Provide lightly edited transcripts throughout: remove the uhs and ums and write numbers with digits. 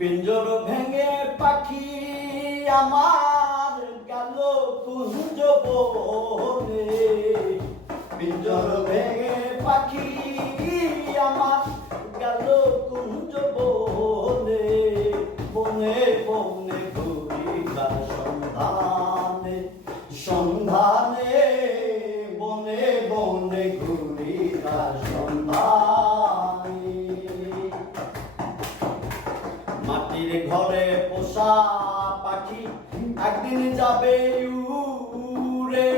পিঞ্জর ভেঙে পাখি আমার গেল কুঞ্জ বনে। পিঞ্জর ভেঙে পাখি আমার গেল কুঞ্জ বনে। বনে বনে ঘুরি তার সন্ধানে সন্ধানে। বনে বনে ঘুরি তার সন্ধানে। মাটির ঘরে পোষা পাখি একদিন যাবে উড়ে।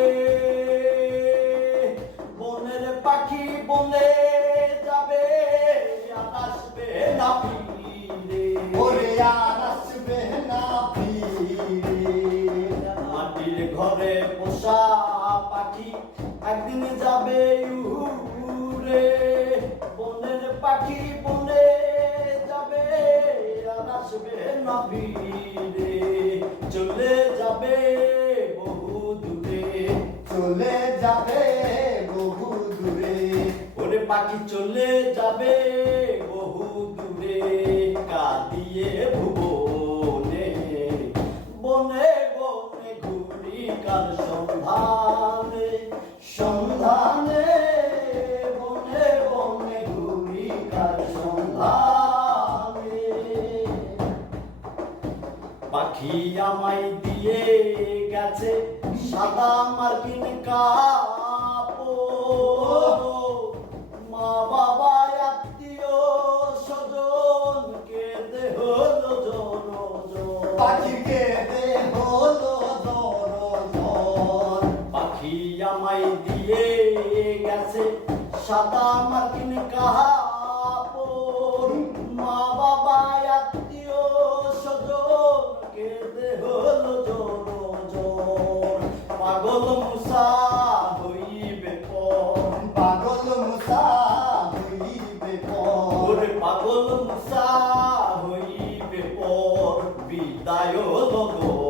বনের পাখি বনে যাবে আর আসবে না ফিরে। ওরে আর আসবে না ফিরে। মাটির ঘরে পোষা পাখি একদিন যাবে উড়ে। বনের পাখি বনে যাবে আর আসবে না ফিরে। চলে যাবে বহু দূরে। চলে যাবে বহু দূরে। ওরে পাখি চলে যাবে বহু দূরে। কাঁদিয়ে ভুবনে বনে বনে ঘুরি কার সন্ধানে সন্ধানে। বনে বনে ঘুরি কার সন্ধানে। পাখি আমায় দিয়ে গেছে সাদা মার্কিন কাপড়। মা বাবা আত্মীয় স্বজন কেঁদে হলো জোর জোর। পাখিকে দে হলো দরজন। পাখি আমায় দিয়ে গেছে সাদা মার্কিন কাপড়। মা বাবা আত্মীয় স্বজন কেঁদে হলো জোর জোর। পাগল মুসা হইবে পর। পাগল মুসা হইবে পর। ওরে পাগল মুসা হইবে পর। বিদায় লগো